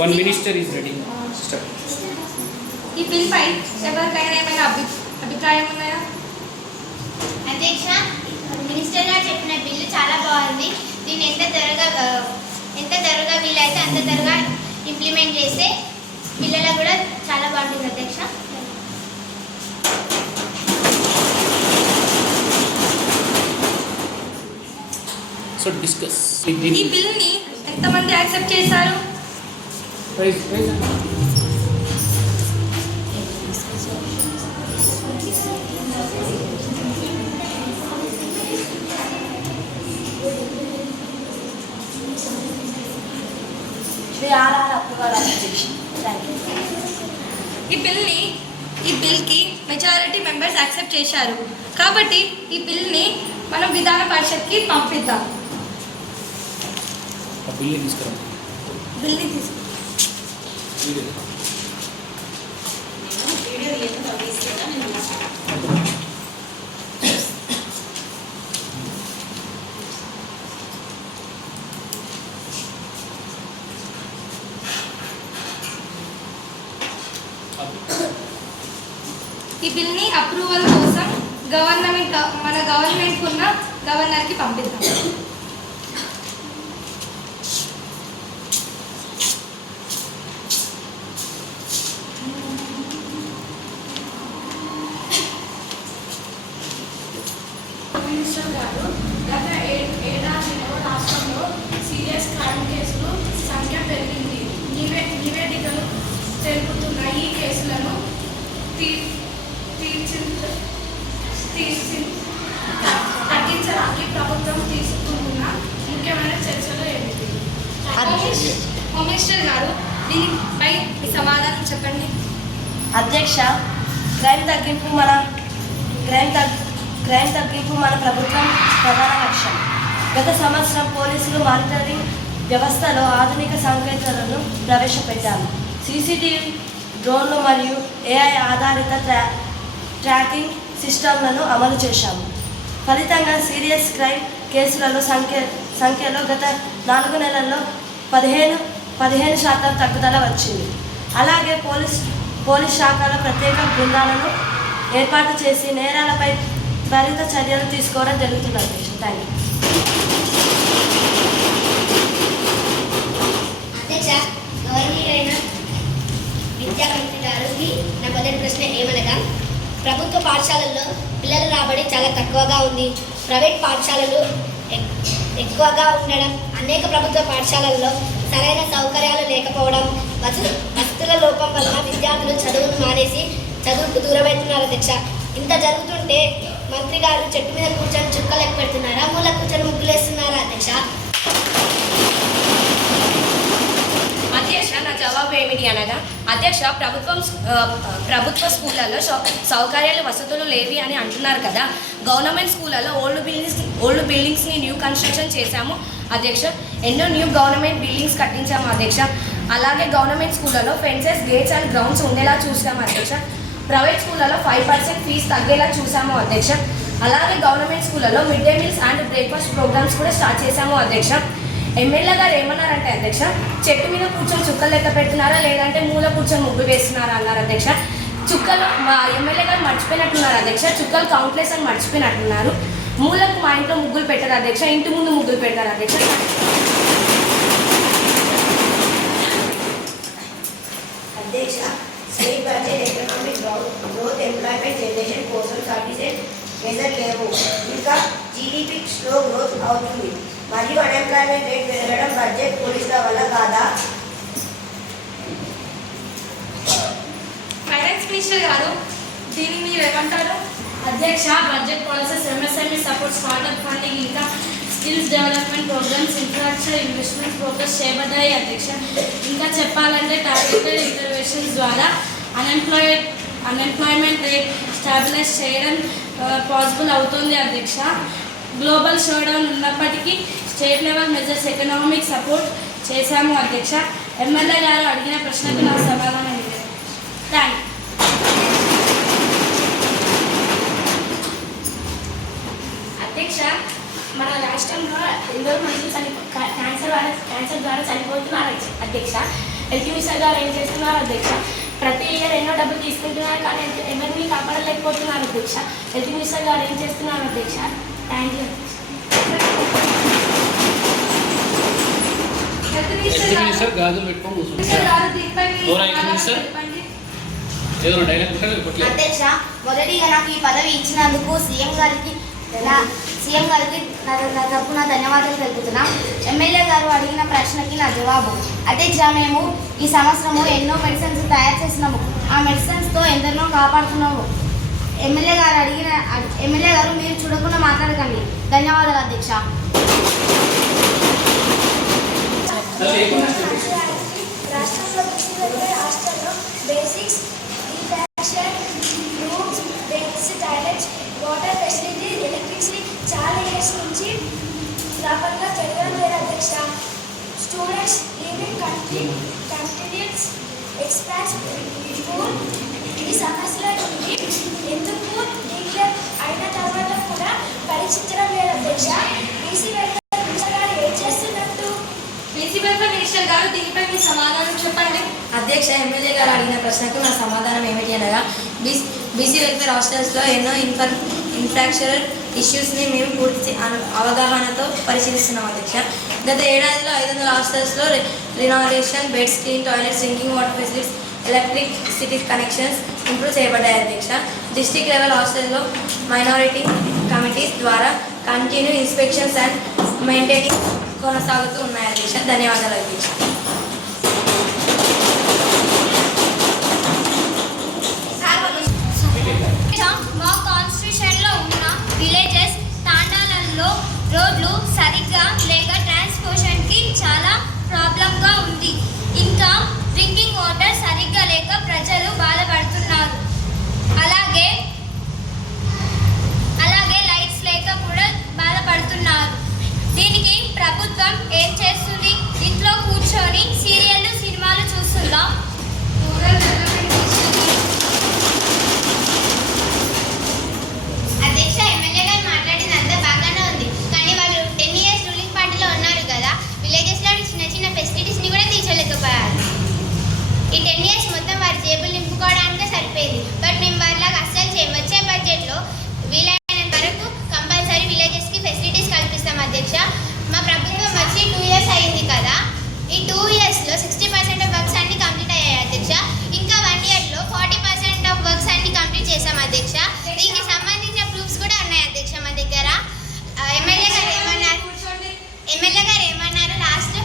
One minister is ready. ఈ bill పై ఎవరికైనా ఏమైనా అభిప్రాయం ఉన్నాయా? అధ్యక్ష, మినిస్టర్ గారు చెప్పిన బిల్లు చాలా బాగుంది. దీన్ని ఎంత త్వరగా వీలైతే అంత త్వరగా ఇంప్లిమెంట్ చేస్తే పిల్లలకు కూడా చాలా బాగుంటుంది అధ్యక్ష. So discuss. ఈ బిల్ని ఎంతమంది యాక్సెప్ట్ చేశారు? Praise. ఈ బిల్కి మెజారిటీ మెంబర్స్ యాక్సెప్ట్ చేశారు కాబట్టి ఈ బిల్ని మనం విధాన పరిషత్కి పంపిద్దాం. బిల్ని తీసుకు ఈ బిల్ని అప్రూవల్ కోసం మన గవర్నమెంట్ ఉన్న గవర్నర్కి పంపిద్దాం. మినిస్టర్ గారు, గత ఏడాదిలో రాష్ట్రంలో సీరియస్ క్రైమ్ కేసులు సంఖ్య పెరిగింది. నివేదికలు తెలుపుతున్నాయి. ఈ కేసులను తగ్గించడానికి ప్రభుత్వం తీసుకుంటున్న ముఖ్యమైన చర్చలు ఏమిటి? హోమ్ మినిస్టర్ గారు, దీనిపై మీ సమాధానం చెప్పండి. అధ్యక్ష, క్రైమ్ తగ్గింపు మన ప్రభుత్వం ప్రధాన లక్ష్యం. గత సంవత్సరం పోలీసులు మానిటరింగ్ వ్యవస్థలో ఆధునిక సాంకేతికతలను ప్రవేశపెట్టాము. సీసీటీవీ, డ్రోన్లు మరియు ఏఐ ఆధారిత ట్రాకింగ్ సిస్టమ్లను అమలు చేశాము. ఫలితంగా సీరియస్ క్రైమ్ కేసులలో సంఖ్యలో గత 4 నెలల్లో 15% తగ్గుదల వచ్చింది. అలాగే పోలీస్ శాఖలో ప్రత్యేక బృందాలను ఏర్పాటు చేసి నేరాలపై త్వరిత చర్యలు తీసుకోవడం జరుగుతుంది అధ్యక్ష. Thank you. అధ్యక్ష, గౌరవనీయులైన విద్యామంత్రి గారికి నా మొదటి ప్రశ్న ఏమనగా, ప్రభుత్వ పాఠశాలల్లో పిల్లల రాబడి చాలా తక్కువగా ఉంది. ప్రైవేట్ పాఠశాలలు ఎక్కువగా ఉండడం, అనేక ప్రభుత్వ పాఠశాలల్లో సరైన సౌకర్యాలు లేకపోవడం, వసతుల లోపం వల్ల విద్యార్థులు చదువును మానేసి చదువుకు దూరమవుతున్నారు అధ్యక్ష. ఇంత జరుగుతుంటే మంత్రి గారు చెట్టు మీద కూర్చొని చుక్కలు పెడుతున్నారా, మూల కూర్చొని ముగ్గులేస్తున్నారా అధ్యక్ష? అధ్యక్ష, నా జవాబు ఏమిటి అనగా, అధ్యక్ష, ప్రభుత్వ స్కూళ్ళల్లో సౌకర్యాలు వసతులు లేవి అని అంటున్నారు కదా. గవర్నమెంట్ స్కూళ్ళలో ఓల్డ్ బిల్డింగ్స్ని న్యూ కన్స్ట్రక్షన్ చేశాము అధ్యక్ష. ఎన్నో న్యూ గవర్నమెంట్ బిల్డింగ్స్ కట్టించాము అధ్యక్ష. అలాగే గవర్నమెంట్ స్కూళ్ళలో ఫెన్సెస్, గేట్స్ అండ్ గ్రౌండ్స్ ఉండేలా చూసాము అధ్యక్ష. ప్రైవేట్ స్కూళ్ళలో 5% ఫీజు తగ్గేలా చూసాము అధ్యక్ష. అలాగే గవర్నమెంట్ స్కూళ్ళలో mid day meals and breakfast programmes కూడా స్టార్ట్ చేశాము అధ్యక్ష. ఎమ్మెల్యే గారు ఏమన్నారంటే అధ్యక్ష, చెట్టు మీద కూర్చొని చుక్కలు లెక్క పెడుతున్నారా లేదంటే మూల కూర్చొని ముగ్గు వేస్తున్నారా అన్నారు అధ్యక్ష. చుక్కలు మా ఎమ్మెల్యే గారు మర్చిపోయినట్టున్నారు అధ్యక్ష. చుక్కలు కౌంట్లెస్ అని మర్చిపోయినట్టున్నారు. మూలకు మా ఇంట్లో ముగ్గులు పెట్టారు అధ్యక్ష, ఇంటి ముందు ముగ్గులు పెడతారు అధ్యక్ష. అధ్యక్ష, state budget economic growth, employment generation కోసం సఫిషియెంట్ మెజర్ లేవు. ఇంకా జీడీపీ స్లో గ్రోత్ అవుతుంది మరియు అన్ఎంప్లాయ్మెంట్ రేట్ పెరగడం బడ్జెట్ పోలీసుల వల్ల కాదా? ఫైనాన్స్ మినిస్టర్ గారు, దీన్ని మీరు ఏమంటారు? అధ్యక్ష, budget policies, MSME support, startup funding, ఇంకా skills development programmes, infrastructure investment focus చేయబడ్డాయి అధ్యక్ష. ఇంకా చెప్పాలంటే టార్గెటెడ్ ఇంటర్వెన్షన్స్ ద్వారా అన్ఎంప్లాయ్మెంట్ రేట్ స్టాబిలైజ్ చేయడం పాసిబుల్ అవుతుంది అధ్యక్ష. గ్లోబల్ షోడౌన్ ఉన్నప్పటికీ state level measures economic support చేశాము అధ్యక్ష. ఎమ్మెల్యే గారు అడిగిన ప్రశ్నకు నా సమాధానం ఇదే. Thank you. అధ్యక్ష, మన రాష్ట్రంలో ఎందరో మనుషులు క్యాన్సర్ ద్వారా చనిపోతున్నారు అధ్యక్ష. హెల్త్ మినిస్టర్ గారు ఏం చేస్తున్నారు అధ్యక్ష? ప్రతి ఇయర్ ఎన్నో డబ్బులు తీసుకుంటున్నారు కానీ ఎవరిని కాపాడలేకపోతున్నారు అధ్యక్ష. హెల్త్ మినిస్టర్ గారు ఏం చేస్తున్నారు అధ్యక్ష? Thank you. హెల్త్ మినిస్టర్ గాజులు పెట్టుకొని కూర్చుంటారు. ఏదో డైలాగ్ పెట్టలేదు. అధ్యక్ష, మొదటిగా నాకు ఈ పదవి ఇచ్చినందుకు సీఎం గారికి నా తరపున ధన్యవాదాలు తెలుపుతున్నా. ఎమ్మెల్యే గారు అడిగిన ప్రశ్నకి నా జవాబు. అధ్యక్ష, మేము ఈ సంవత్సరము ఎన్నో మెడిసిన్స్ తయారు చేసినాము. ఆ మెడిసిన్స్తో ఎందరినో కాపాడుతున్నాము. ఎమ్మెల్యే గారు మీరు చూడకుండా మాట్లాడకండి. ధన్యవాదాలు అధ్యక్ష. రాష్ట్రంలో హాస్టల్లో basics, rooms, beds, toilets, water facility, electricity చాలా ఇయర్స్ నుంచి ప్రాపర్గా జరగడం లేదు అధ్యక్ష. Students living continuous expanse poor ఈ సమస్యల నుండి ఎందుకు డిక్లేర్ అయిన తర్వాత కూడా పరీక్షించడం లేదు అధ్యక్ష. బీసీ వెల్ఫేర్ మినిస్టర్ గారు ఏం చేస్తున్నట్టు? బీసీ వెల్ఫేర్ మినిస్టర్ గారు దీనిపై మీ సమాధానం చెప్పండి. అధ్యక్ష, ఎమ్మెల్యే గారు అడిగిన ప్రశ్నకు నా సమాధానం ఏమిటి అనగా బీసీ వెల్ఫేర్ హాస్టల్స్లో ఎన్నో ఇన్ఫ్రాస్ట్రక్చరల్ ఇష్యూస్ని మేము పూర్తి అవగాహనతో పరిశీలిస్తున్నాం అధ్యక్ష. గత ఏడాదిలో 500 హాస్టల్స్లో renovation, beds, clean toilets, drinking water facilities, electricity connections improve చేయబడ్డాయి అధ్యక్ష. డిస్ట్రిక్ట్ లెవెల్ హాస్టల్లో మైనారిటీ కమిటీస్ ద్వారా కంటిన్యూ ఇన్స్పెక్షన్స్ అండ్ మెయింటైనింగ్ కొనసాగుతూ ఉన్నాయి అధ్యక్ష. ధన్యవాదాలు అధ్యక్ష. మా కాన్స్టిట్యూషన్లో ఉన్న విలేజెస్, తాండాలలో రోడ్లు సరిగ్గా లేక ట్రాన్స్పోర్టేషన్కి చాలా ప్రాబ్లంగా ఉంది. ఇంకా డ్రింకింగ్ వాటర్ సరిగ్గా లేక ప్రజలు బాధపడుతున్నారు. అలాగే లైట్స్ లేక కూడా బాధపడుతున్నారు. దీనికి ప్రభుత్వం ఏం చేస్తుంది? ఇంట్లో కూర్చొని సీరియళ్ళు, సినిమాలు చూస్తుందా? అధ్యక్ష, ఎమ్మెల్యే గారు మాట్లాడినంతా బాగానే ఉంది కానీ వాళ్ళు 10 years రూలింగ్ పార్టీలో ఉన్నారు కదా, విలేజెస్లో చిన్న ఫెసిలిటీస్ని కూడా తీర్చలేకపోయారు. ఈ 10 years మొత్తం వారి జేబులు నింపుకోవడానికే సరిపోయింది. బట్ మేము వాళ్ళకి అస్సలు వచ్చే బడ్జెట్లో వీలైనంత వరకు కంపల్సరీ విలేజెస్కి ఫెసిలిటీస్ కల్పిస్తాం అధ్యక్ష. మా ప్రభుత్వం వచ్చి 2 years అయింది కదా, ఈ 2 yearsలో 60% ఆఫ్ వర్క్స్ అన్ని కంప్లీట్ అయ్యాయి అధ్యక్ష. ఇంకా 1 yearలో 40% ఆఫ్ వర్క్స్ అన్ని కంప్లీట్ చేశాం అధ్యక్ష. దీనికి సంబంధించిన ప్రూఫ్స్ కూడా ఉన్నాయి అధ్యక్ష మా దగ్గర. ఎమ్మెల్యే గారు ఏమన్నారు లాస్ట్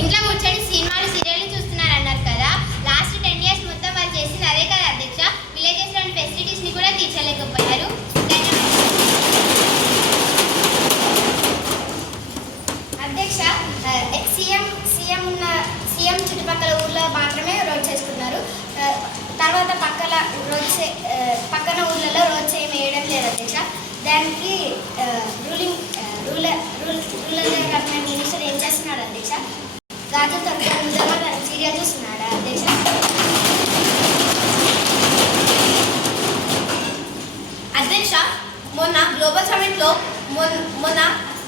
ఇంట్లో కూర్చొని సినిమాలు, సీరియళ్ళు చూస్తున్నారు అన్నారు కదా. లాస్ట్ 10 years మొత్తం వాళ్ళు చేసింది అదే కదా అధ్యక్ష. విలేజెస్లోని ఫెసిలిటీస్ని కూడా తీర్చలేకపోయారు. అధ్యక్ష, సీఎం చుట్టుపక్కల ఊళ్ళో మాత్రమే రోడ్ చేసుకున్నారు. తర్వాత పక్కన ఊళ్ళలో రోడ్స్ ఏమి వేయడం లేదు అధ్యక్ష. దానికి రూరల్ డెవలప్మెంట్ మినిస్టర్ ఏం చేస్తున్నాడు అధ్యక్ష? గాజులు తొక్కగా సీరియల్ చూస్తున్నాడా అధ్యక్ష? అధ్యక్ష, మొన్న గ్లోబల్ సమిట్లో మొన్న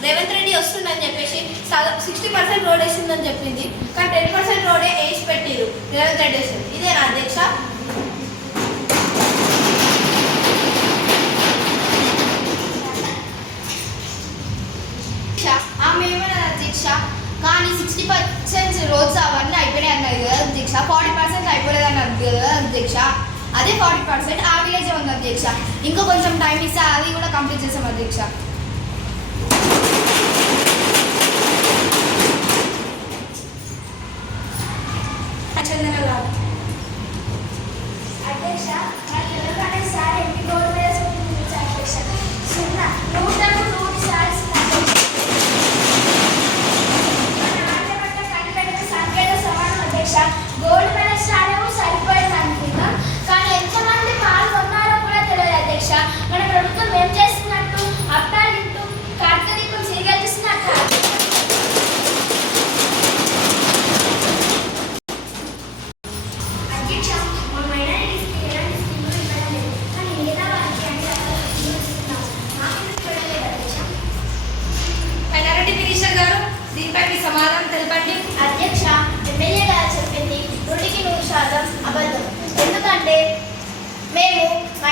రేవంత్ రెడ్డి వస్తుందని చెప్పేసి 60% రోడ్ వేసిందని చెప్పింది కానీ 10% రోడే వేసి పెట్టిరు రేవంత్ రెడ్డి వేసింది. ఇదేనా అధ్యక్ష? ఆమె ఏమన్నా అధ్యక్ష? కానీ 60% రోడ్స్ అవన్నీ అయిపోయినాయి అన్నది కదా అధ్యక్ష. 40% అయిపోలేదు అన్నది కదా అధ్యక్ష. అదే 40% ఆ విలేజే ఉంది అధ్యక్ష. ఇంకా కొంచెం టైం ఇస్తే అది కూడా కంప్లీట్ చేసాం అధ్యక్ష. అధ్యక్ష, నా Telangana sir MP gold medals అధ్యక్ష. 100 సార్స్ అధ్యక్ష. గోల్డ్ మెడల్స్ రావడం సరిపోయింది అనుకుందాం కానీ ఎంతమంది పాల్గొన్నారో కూడా తెలియదు అధ్యక్ష. మన ప్రభుత్వం ఏం చేస్తున్నట్టు? అప్పాలింటూ కార్తీకం సీరియల్ చూస్తున్నట్టు. అధ్యక్ష, మా మైనారిటీస్కి ఎలాంటి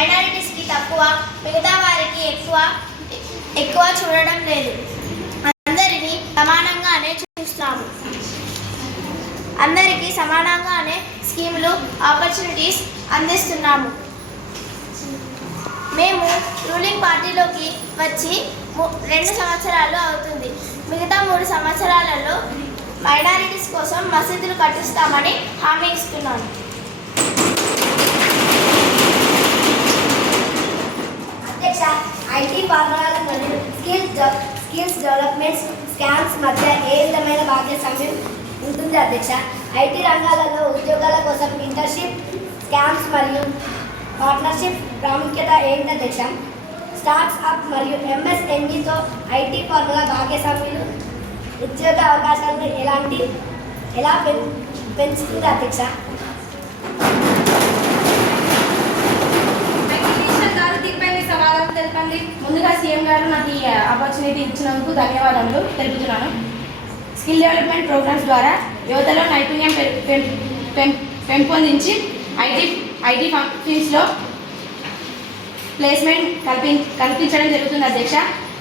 మైనారిటీస్కి తక్కువ, మిగతా వారికి ఎక్కువ చూడడం లేదు. అందరినీ సమానంగానే చూస్తాము. అందరికీ సమానంగానే స్కీములు, ఆపర్చునిటీస్ అందిస్తున్నాము. మేము రూలింగ్ పార్టీలోకి వచ్చి 2 సంవత్సరాలు అవుతుంది. మిగతా 3 సంవత్సరాలలో మైనారిటీస్ కోసం మసీదులు కట్టిస్తామని హామీ ఇస్తున్నాను. అధ్యక్ష, ఐటీ ఫార్ములాలు మరియు స్కిల్స్ డెవలప్మెంట్స్ స్కామ్స్ మధ్య ఏ విధమైన భాగస్వామ్యం ఉంటుంది అధ్యక్ష? ఐటీ రంగాలలో ఉద్యోగాల కోసం ఇంటర్న్షిప్, స్కామ్స్ మరియు పార్ట్నర్షిప్ ప్రాముఖ్యత ఏంటి అధ్యక్ష? స్టార్ట్స్ అప్ మరియు ఎంఎస్ఎంఈతో ఐటీ ఫార్ములా భాగస్వామ్యులు ఉద్యోగ అవకాశాలను ఎలా పెంచుతుంది అధ్యక్ష? మినిస్టర్ గారు దీనిపై మీ సమాధానం తెలపండి. ముందుగా సీఎం గారు నాకు ఈ ఆపర్చునిటీ ఇచ్చినందుకు ధన్యవాదములు తెలుపుతున్నాను. స్కిల్ డెవలప్మెంట్ ప్రోగ్రామ్స్ ద్వారా యువతలో నైపుణ్యం పెంపొందించి ఐటీ ఫీల్డ్స్లో ప్లేస్మెంట్ కల్పించడం జరుగుతుంది అధ్యక్ష.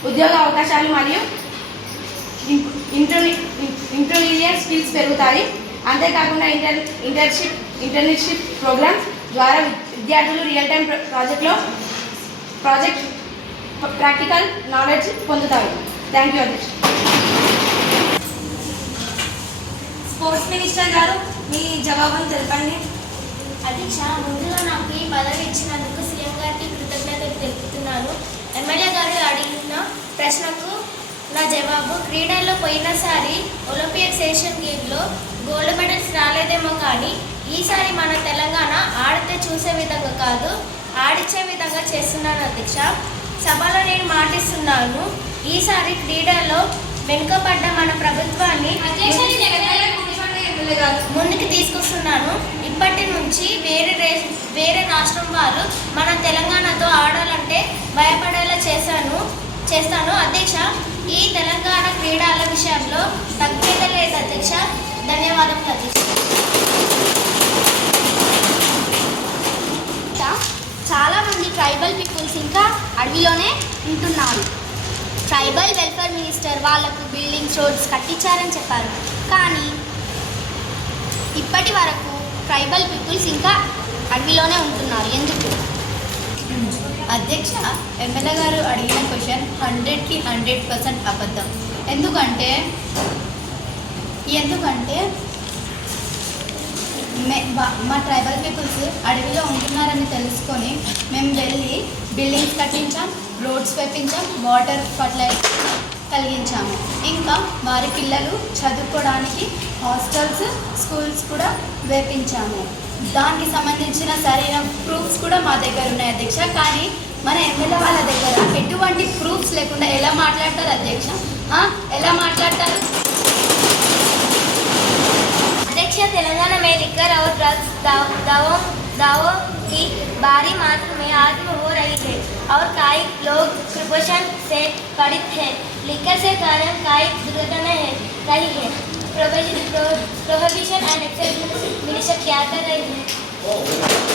ఉద్యోగ అవకాశాలు మరియు ఇంటర్మీడియట్ స్కిల్స్ పెరుగుతాయి. అంతేకాకుండా ఇంటర్న్షిప్ ప్రోగ్రామ్స్ ద్వారా విద్యార్థులు real time project practical knowledge పొందుతారు. థ్యాంక్ యూ అధ్యక్ష. స్పోర్ట్స్ మినిస్టర్ గారు మీ జవాబును తెలపండి. అధ్యక్ష, ముందుగా నాకు ఈ పదవి ఇచ్చినందుకు సీఎం గారికి కృతజ్ఞతలు తెలుపుతున్నాను. ఎమ్మెల్యే గారు అడిగిన ప్రశ్నకు నా జవాబు, క్రీడల్లో పోయినసారి ఒలింపిక్స్ ఏషియన్ గేమ్లో గోల్డ్ మెడల్స్ రాలేదేమో కానీ ఈసారి మన తెలంగాణ ఆడితే చూసే విధంగా కాదు, ఆడిచ్చే విధంగా చేస్తున్నాను అధ్యక్ష. సభలో నేను మాటిస్తున్నాను, ఈసారి క్రీడల్లో వెనుకబడ్డ మన ప్రభుత్వాన్ని ముందుకు తీసుకొస్తున్నాను. ఇప్పటి నుంచి వేరే రాష్ట్రం వాళ్ళు మన తెలంగాణతో ఆడాలంటే భయపడేలా చేస్తాను అధ్యక్ష. ఈ తెలంగాణ క్రీడల విషయంలో తగ్గేదే లేదు అధ్యక్ష. ధన్యవాదములు అధ్యక్ష. చాలామంది ట్రైబల్ పీపుల్స్ ఇంకా అడవిలోనే ఉంటున్నారు. ట్రైబల్ వెల్ఫేర్ మినిస్టర్ వాళ్లకు బిల్డింగ్స్, రోడ్స్ కట్టించారని చెప్పారు. కానీ ఇప్పటి వరకు ట్రైబల్ పీపుల్స్ ఇంకా అడవిలోనే ఉంటున్నారు. ఎందుకు? అధ్యక్ష, ఎమ్మెల్యే గారు అడిగిన క్వశ్చన్ 100కి 100% అబద్ధం. ఎందుకంటే మా ట్రైబల్ పీపుల్స్ అడవిలో ఉంటున్నారని తెలుసుకొని మేము వెళ్ళి బిల్డింగ్స్ కట్టించాం, రోడ్స్ వేపించాం, వాటర్ ఫర్టిలైజర్ కలిగించాము. ఇంకా వారి పిల్లలు చదువుకోవడానికి హాస్టల్స్, స్కూల్స్ కూడా వేపించాము. దానికి సంబంధించిన సరైన ప్రూఫ్స్ కూడా మా దగ్గర ఉన్నాయి అధ్యక్ష. కానీ మన ఎమ్మెల్యే వాళ్ళ దగ్గర ఎటువంటి ప్రూఫ్స్ లేకుండా ఎలా మాట్లాడతారు అధ్యక్ష? ఎలా మాట్లాడతారు अध्यक्ष, तेलंगाना में लिकर और ड्रग्स दावों की भारी मात्रा में आत्म हो रही है और कई लोग कुपोषण से पीड़ित हैं. लिकर से कारण कई दुर्घटनाएं रही है. प्रोहिबिशन एंड एक्साइज मिनिस्टर क्या कर रही है?